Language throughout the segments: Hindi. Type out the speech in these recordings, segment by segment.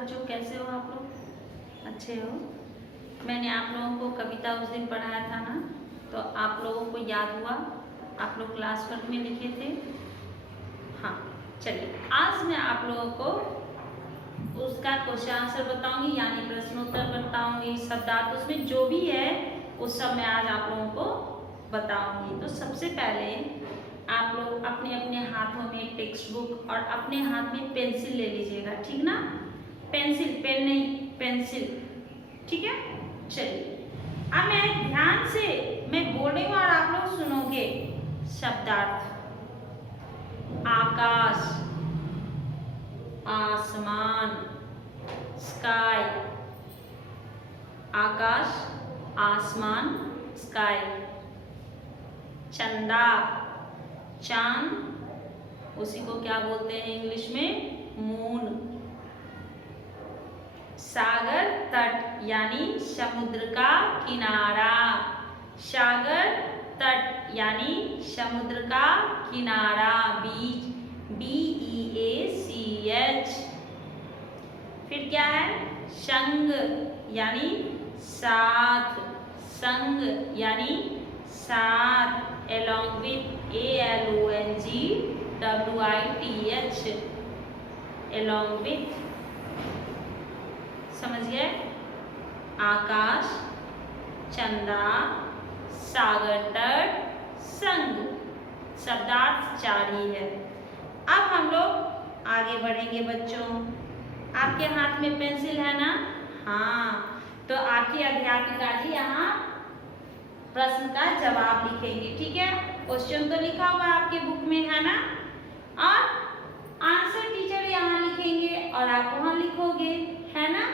बच्चों, कैसे हो आप लोग? अच्छे हो? मैंने आप लोगों को कविता उस दिन पढ़ाया था ना, तो आप लोगों को याद हुआ? आप लोग क्लास वर्क में लिखे थे? हाँ, चलिए आज मैं आप लोगों को उसका क्वेश्चन आंसर बताऊंगी, यानी प्रश्नोत्तर बताऊंगी, शब्दार्थ उसमें जो भी है वो सब मैं आज आप लोगों को बताऊंगी। तो सबसे पहले आप लोग अपने अपने हाथों में टेक्स्ट बुक और अपने हाथ में पेंसिल ले लीजिएगा, ठीक ना? पेंसिल, पेन नहीं, पेंसिल, ठीक है? चलिए अब मैं ध्यान से मैं बोल रही हूँ और आप लोग सुनोगे। शब्दार्थ: आकाश, आसमान, स्काई, आकाश, आसमान, स्काई। चंदा, चांद, उसी को क्या बोलते हैं इंग्लिश में? मून। सागर तट यानी समुद्र का किनारा, सागर तट यानी समुद्र का किनारा, बीच, BEACH। फिर क्या है? संग यानी साथ, संग यानी साथ, along with, ALONGWITH, along with। समझ गए? आकाश, चंदा, सागर तट, संग। शब्दार्थ 4 ही है। अब हम लोग आगे बढ़ेंगे बच्चों। आपके हाथ में पेंसिल है ना? हाँ, तो आपकी अध्यापिका जी यहाँ प्रश्न का जवाब लिखेंगे, ठीक है? क्वेश्चन तो लिखा हुआ आपके बुक में है ना, और आंसर टीचर यहाँ लिखेंगे और आप वहाँ लिखोगे, है ना?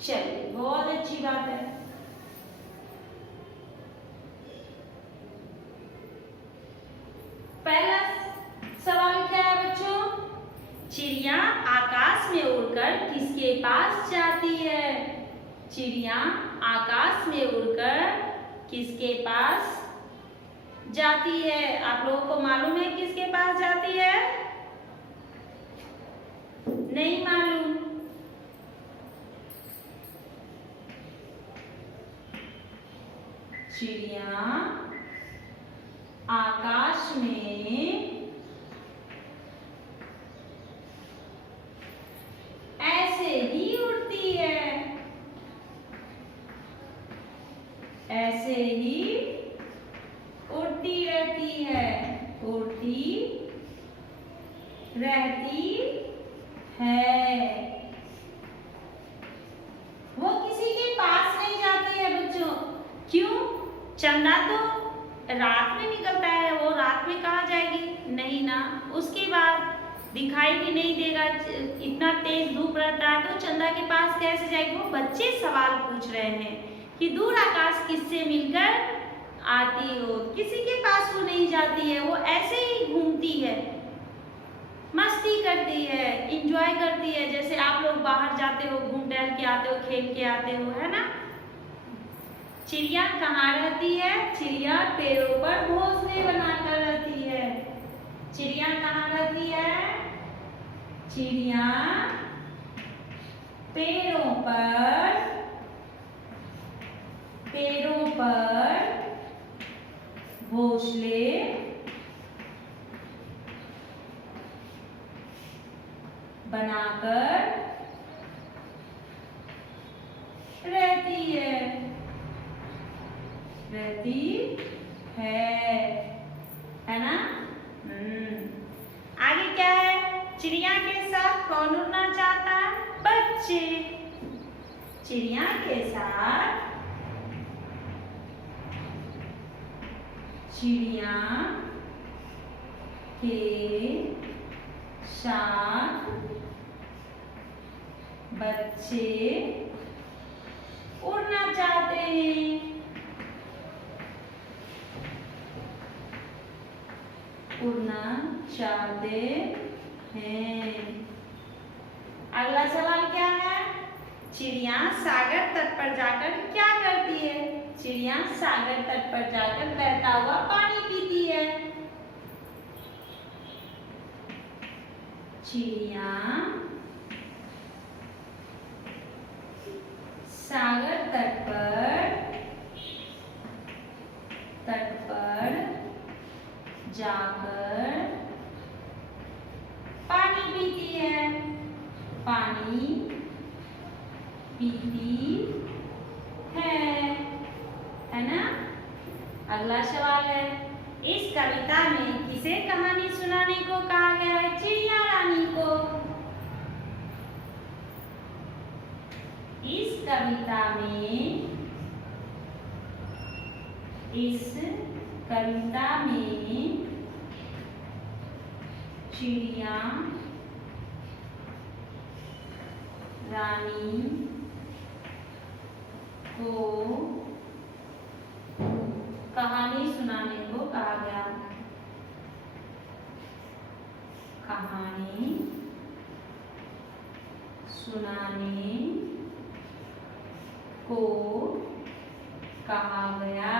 चलिए, बहुत अच्छी बात है। पहला सवाल क्या है बच्चों? चिड़िया आकाश में उड़कर किसके पास जाती है? चिड़िया आकाश में उड़कर किसके पास जाती है? आप लोगों को मालूम है किसके पास जाती है? नहीं मालूम? चिड़िया आकाश में ऐसे ही उड़ती है, ऐसे ही उड़ती रहती है, उड़ती रहती है। वो किसी के पास नहीं जाती है बच्चों। क्यों? चंदा तो रात में निकलता है, वो रात में कहाँ जाएगी? नहीं ना, उसके बाद दिखाई भी नहीं देगा, इतना तेज धूप रहता है, तो चंदा के पास कैसे जाएगी? वो बच्चे सवाल पूछ रहे हैं कि दूर आकाश किससे मिलकर आती हो? किसी के पास वो नहीं जाती है, वो ऐसे ही घूमती है, मस्ती करती है, इंजॉय करती है, जैसे आप लोग बाहर जाते हो, घूम टहल के आते हो, खेल के आते हो, है ना? चिड़िया कहाँ रहती है? चिड़िया पेड़ों पर घोंसले बनाकर रहती है। चिड़िया कहाँ रहती है? चिड़िया पेड़ों पर घोंसले बनाकर रहती है, है ना? आगे क्या है? चिड़िया के साथ कौन उड़ना चाहता है? बच्चे। चिड़िया के साथ बच्चे उड़ना चाहते हैं, उड़ना चाहते हैं। अगला सवाल क्या है? चिड़िया सागर तट पर जाकर क्या करती है? चिड़िया सागर तट पर जाकर बहता हुआ पानी पीती है। चिड़िया तट पर जाकर पानी पीती है, पानी पीती है ना। अगला सवाल है, इस कविता में किसे कहानी सुनाने को कहा गया है? चिड़िया रानी को। इस कविता में चिड़िया रानी को कहानी सुनाने को कहा गया। कहानी सुनाने को कहा गया।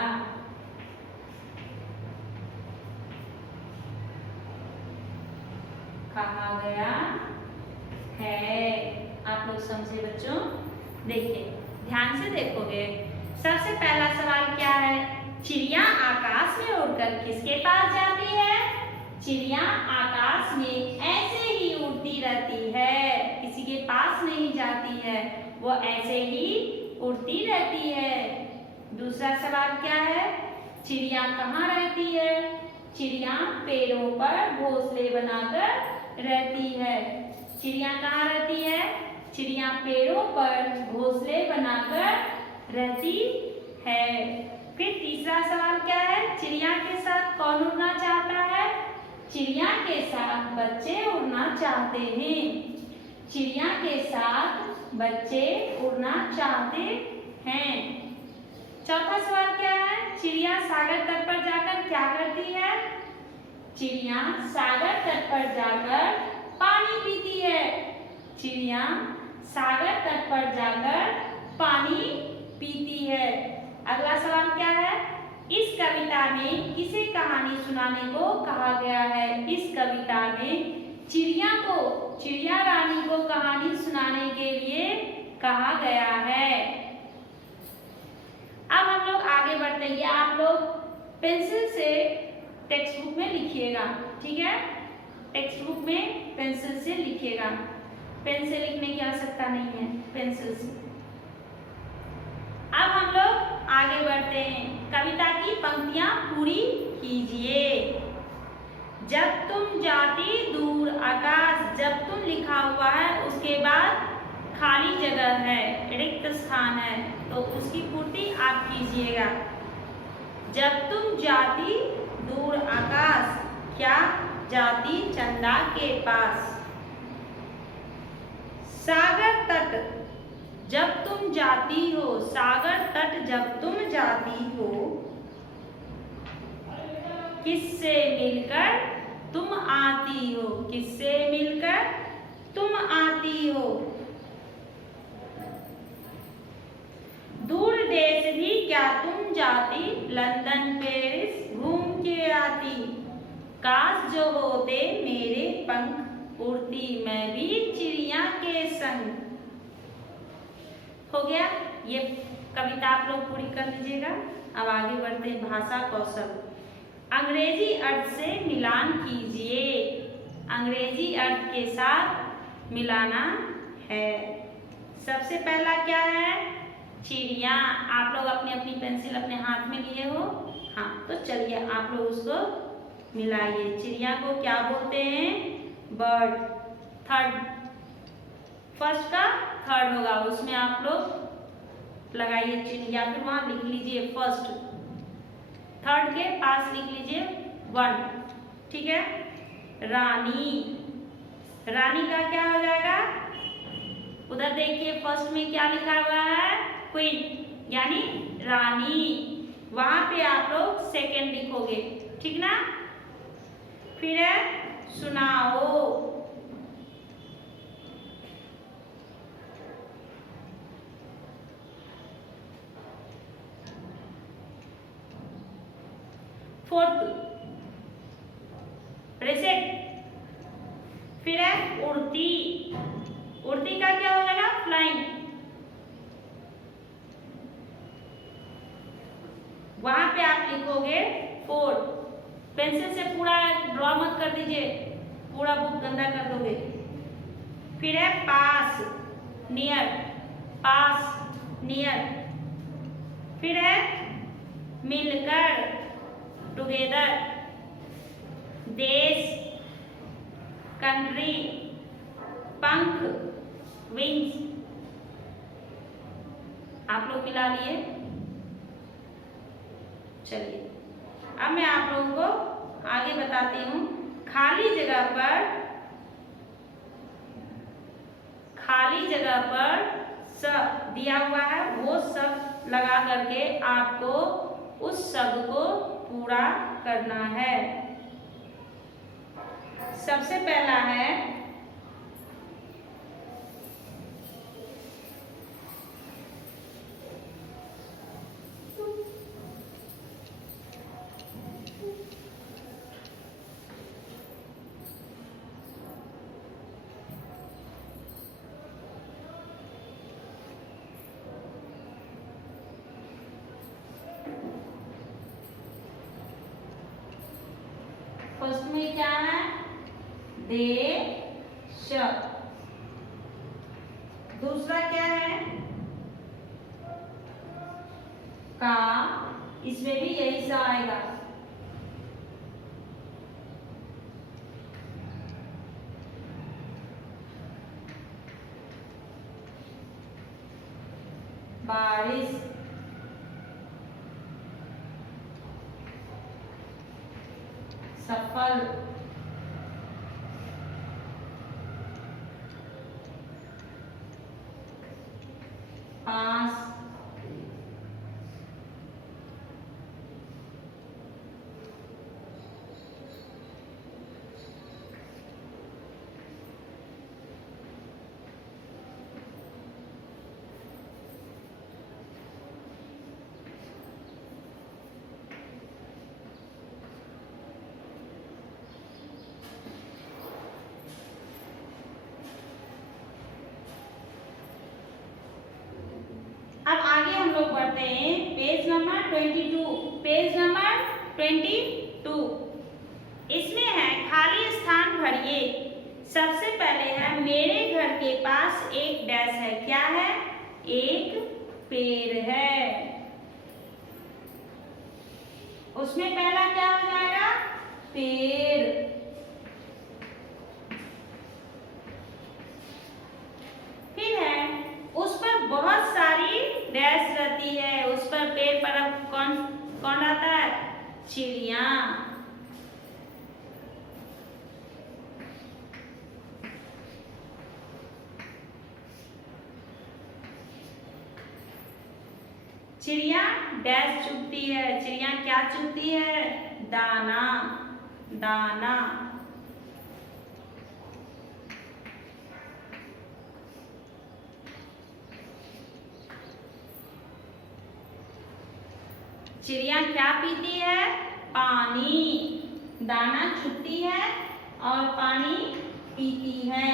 है। आप लोग समझे बच्चों? देखिए, ध्यान से देखोगे। सबसे पहला सवाल क्या है? चिड़िया आकाश में उड़कर किसके पास जाती है? चिड़िया आकाश में ऐसे ही उड़ती रहती है, किसी के पास नहीं जाती है, वो ऐसे ही उड़ती रहती है। दूसरा सवाल क्या है? चिड़िया कहाँ रहती है? चिड़िया पेड़ों पर घोंसले बनाकर रहती है। चिड़िया कहाँ रहती है? चिड़िया पेड़ों पर घोंसले बनाकर रहती है। फिर तीसरा सवाल क्या है? चिड़िया के साथ कौन उड़ना चाहता है? चिड़िया के साथ बच्चे उड़ना चाहते हैं। चिड़िया के साथ बच्चे उड़ना चाहते हैं। चौथा सवाल क्या है? चिड़िया सागर तट पर जाकर क्या करती है? चिड़िया सागर तट पर जाकर पानी पीती है। चिड़िया सागर तट पर जाकर पानी पीती है। अगला सवाल क्या है? इस कविता में किसे कहानी सुनाने को कहा गया है? इस कविता में चिड़िया रानी को कहानी सुनाने के लिए कहा गया है। अब हम लोग आगे बढ़ते हैं। आप लोग पेंसिल से टेक्स्ट बुक में लिखिएगा, ठीक है? टेक्स्ट बुक में पेंसिल से लिखिएगा। पेन से लिखने की आवश्यकता नहीं है, पेंसिल से। अब हम लोग आगे बढ़ते हैं। कविता की पंक्तियां पूरी कीजिए। जब तुम जाती दूर आकाश, जब तुम लिखा हुआ है, उसके बाद खाली जगह है, रिक्त स्थान है, तो उसकी पूर्ति आप कीजिएगा। जब तुम जाती दूर आकाश, क्या जाती चंदा के पास। सागर तट जब तुम जाती हो, सागर तट जब तुम जाती हो, किससे मिलकर तुम आती हो, किससे मिलकर तुम आती हो। दूर देश भी क्या तुम जाती, लंदन पेरिस घूम के आती। काश जो होते मेरे पंख, उड़ती मैं भी चिड़िया के संग। हो गया। ये कविता आप लोग पूरी कर लीजिएगा। अब आगे बढ़ते हैं। भाषा कौशल। अंग्रेजी अर्थ से मिलान कीजिए। अंग्रेजी अर्थ के साथ मिलाना है। सबसे पहला क्या है? चिड़िया। आप लोग अपनी अपनी पेंसिल अपने हाथ में लिए हो, हाँ, तो चलिए आप लोग उसको मिलाइए। चिड़िया को क्या बोलते हैं? बर्ड। थर्ड, फर्स्ट का थर्ड होगा, उसमें आप लोग लगाइए चिन्ह, या फिर वहां लिख लीजिए फर्स्ट। थर्ड के पास लिख लीजिए 1, ठीक है? रानी। रानी का क्या हो जाएगा? उधर देखिए फर्स्ट में क्या लिखा हुआ है? क्वीन, यानी रानी। वहां पे आप लोग सेकेंड लिखोगे, ठीक ना? फिर है सुनाओ। Fourth present. फिर है उड़ती। उड़ती का क्या हो जाएगा? फ्लाइंग। पे आप लिखोगे 4। पेंसिल से पूरा ड्रॉ मत कर दीजिए, पूरा बुक गंदा कर दोगे। फिर है पास, नियर, पास, नियर। फिर है मिलकर, टुगेदर। देश, कंट्री। पंख, विंग्स। आप लोग मिला लिए। चलिए अब मैं आप लोगों को आगे बताती हूँ। खाली जगह पर सब दिया हुआ है, वो सब लगा करके आपको उस शब्द को पूरा करना है। सबसे पहला है फर्स्ट में क्या है? देश। दूसरा क्या है? का। इसमें भी यही सा आएगा। बारिश। सफल। पास। अब आगे हम लोग बढ़ते हैं पेज नंबर 22। पेज नंबर 22 इसमें है खाली स्थान भरिए। सबसे पहले है मेरे घर के पास एक डैश है। क्या है? एक पेड़ है। उसमें पहला क्या हो जाएगा? पेड़। फिर है उस पर बहुत सारी डैश रहती है। उस पर पेड़ पर अब कौन कौन आता है? चिड़िया। चिड़िया डैश चुगती है। चिड़िया क्या चुगती है? दाना। दाना। चिड़िया क्या पीती है? पानी। दाना चुगती है और पानी पीती है।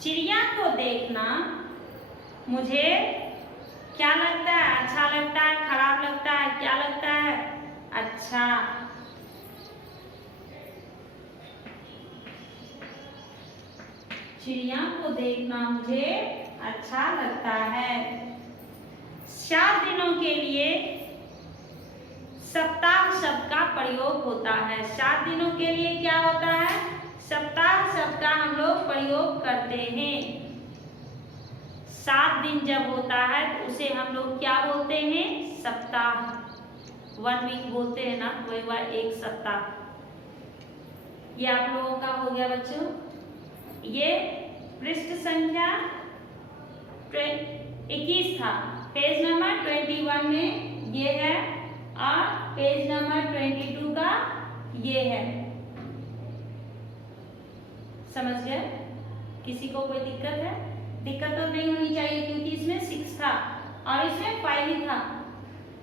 चिड़िया को देखना मुझे क्या लगता है? अच्छा लगता है, खराब लगता है, क्या लगता है? अच्छा। चिड़िया को देखना मुझे अच्छा लगता है। 7 दिनों के लिए सप्ताह शब्द का प्रयोग होता है। 7 दिनों के लिए क्या होता है? सप्ताह शब्द का हम लोग प्रयोग करते हैं। 7 दिन जब होता है तो उसे हम लोग क्या बोलते हैं? सप्ताह। 1 वीक बोलते हैं ना, वही हुआ एक सप्ताह। ये आप लोगों का हो गया बच्चों। ये पृष्ठ संख्या 21 था। पेज नंबर 21 में ये है और पेज नंबर 22 का ये है। समझ गए? किसी को कोई दिक्कत है? दिक्कत तो नहीं होनी चाहिए क्योंकि इसमें 6 था और इसमें 5 ही था।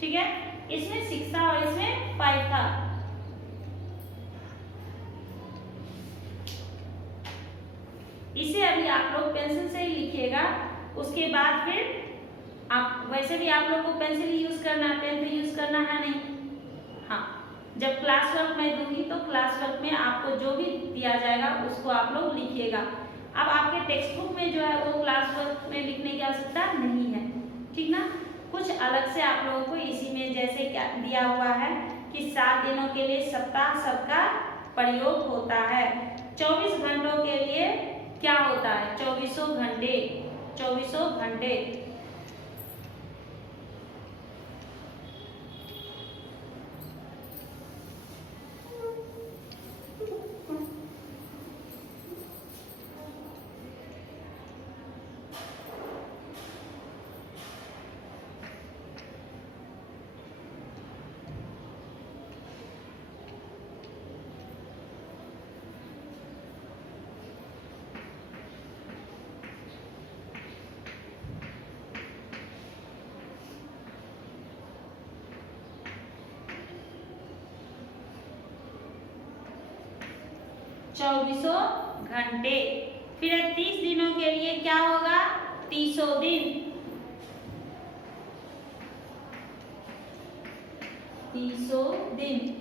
ठीक है, इसमें 6 था और इसमें 5 था। इसे अभी आप लोग पेंसिल से ही लिखिएगा, उसके बाद फिर आप वैसे भी आप लोग को पेंसिल यूज करना है, पेन तो यूज करना है नहीं। हाँ, जब क्लास वर्क मैं दूंगी तो क्लास वर्क में आपको जो भी दिया जाएगा उसको आप लोग लिखिएगा। अब आपके टेक्स्ट बुक में जो है वो क्लास वर्क में लिखने की आवश्यकता नहीं है, ठीक ना। कुछ अलग से आप लोगों को इसी में जैसे क्या दिया हुआ है कि 7 दिनों के लिए सप्ताह शब्द का प्रयोग होता है। 24 घंटों के लिए क्या होता है? 24 घंटे, 24 घंटे। चौबीसों घंटे। फिर 30 दिनों के लिए क्या होगा? 30 दिन, 30 दिन।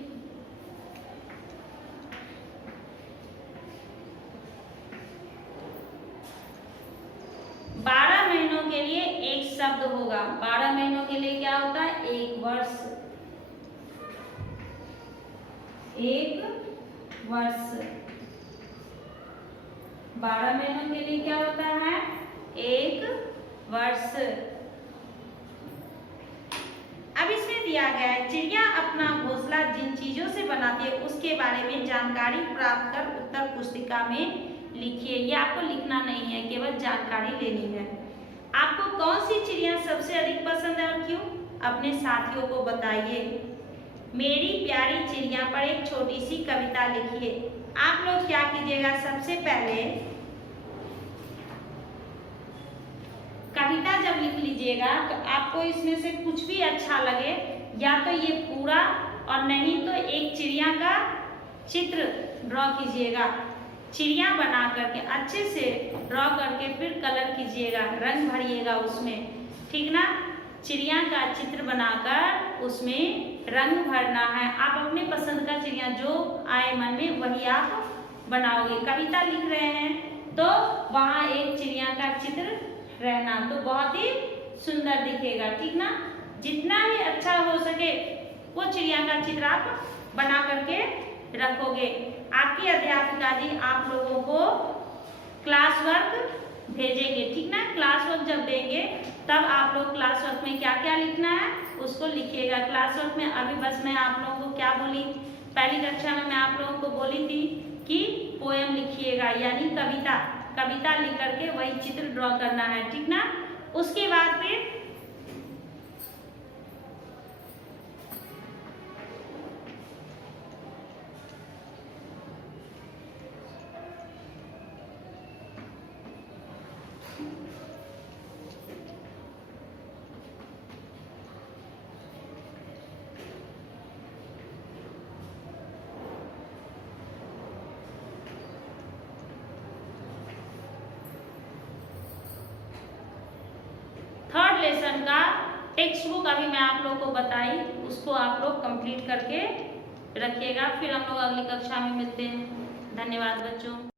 12 महीनों के लिए एक शब्द होगा। 12 महीनों के लिए क्या होता है? एक वर्ष, एक वर्ष। 12 महीनों के लिए क्या होता है? एक वर्ष। अब इसमें दिया गया है चिड़िया अपना घोंसला जिन चीजों से बनाती है उसके बारे में जानकारी प्राप्त कर उत्तर पुस्तिका में लिखिए। ये आपको लिखना नहीं है, केवल जानकारी लेनी है। आपको कौन सी चिड़िया सबसे अधिक पसंद है और क्यों? अपने साथियों को बताइए। मेरी प्यारी चिड़िया पर एक छोटी सी कविता लिखिए। आप लोग क्या कीजिएगा, सबसे पहले कविता जब लिख लीजिएगा तो आपको इसमें से कुछ भी अच्छा लगे, या तो ये पूरा और नहीं तो एक चिड़िया का चित्र ड्रॉ कीजिएगा। चिड़िया बना करके अच्छे से ड्रॉ करके फिर कलर कीजिएगा, रंग भरिएगा उसमें, ठीक ना। चिड़िया का चित्र बनाकर उसमें रंग भरना है। आप अपने पसंद का चिड़िया जो आए मन में वही आप बनाओगे। कविता लिख रहे हैं तो वहाँ एक चिड़िया का चित्र रहना तो बहुत ही सुंदर दिखेगा, ठीक ना। जितना भी अच्छा हो सके वो चिड़िया का चित्र आप बना करके रखोगे। आपकी अध्यापिका जी आप लोगों को क्लास वर्क भेजेंगे, ठीक ना। क्लास वर्क जब देंगे तब आप लोग क्लास वर्क में क्या क्या लिखना है उसको लिखिएगा। क्लास वर्क में अभी बस मैं आप लोगों को क्या बोली, पहली कक्षा में मैं आप लोगों को बोली थी कि पोएम लिखिएगा, यानी कविता। कविता लिख करके वही चित्र ड्रॉ करना है, ठीक ना। उसके बाद फिर थर्ड लेसन का टेक्स्ट बुक अभी मैं आप लोग को बताई, उसको आप लोग कंप्लीट करके रखिएगा। फिर हम लोग अगली कक्षा में मिलते हैं। धन्यवाद बच्चों।